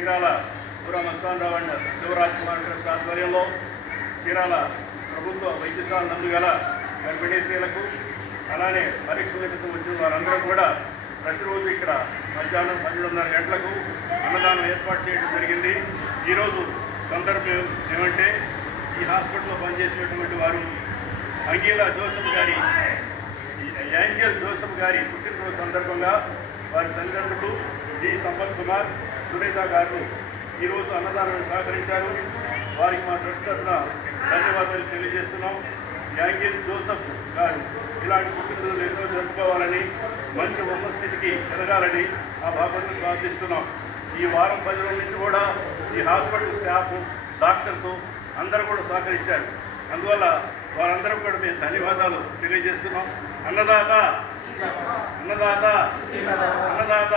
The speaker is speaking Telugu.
చీరాల పురమస్తానరావు అండ్ శివరాజ్ కుమార్ ట్రస్ట్ ఆధ్వర్యంలో చీరాల ప్రభుత్వ వైద్యశాల నందు గల గర్భిణీ స్త్రీలకు అలానే పరీక్షల నిమిత్తం వచ్చిన వారందరూ కూడా ప్రతిరోజు ఇక్కడ మధ్యాహ్నం 12:30 గంటలకు అన్నదానం ఏర్పాటు చేయడం జరిగింది. ఈరోజు సందర్భం ఏమంటే ఈ హాస్పిటల్లో పనిచేసినటువంటి వారు అంగీలా జోసెఫ్ గారి యాంజల్ జోసెఫ్ గారి పుట్టినరోజు సందర్భంగా వారి తల్లిదండ్రులు జి సంపత్ కుమార్ సునీత గారు ఈరోజు అన్నదానాన్ని సహకరించారు. వారికి మా ట్రస్ట్ తరఫున ధన్యవాదాలు తెలియజేస్తున్నాం. యాంగిల్ జోసెఫ్ గారు ఇలాంటి పుట్టినరోజులు ఎన్నో జరుపుకోవాలని మంచి ఉన్నత స్థితికి ఎదగాలని ఆ భగవంతుని ప్రార్థిస్తున్నాం. ఈ వారం 10 రోజుల నుంచి కూడా ఈ హాస్పిటల్ స్టాఫ్ డాక్టర్స్ అందరూ కూడా సహకరించారు. అందువల్ల వారందరూ కూడా మేము ధన్యవాదాలు తెలియజేస్తున్నాం. అన్నదాత అన్నదాత అన్నదాత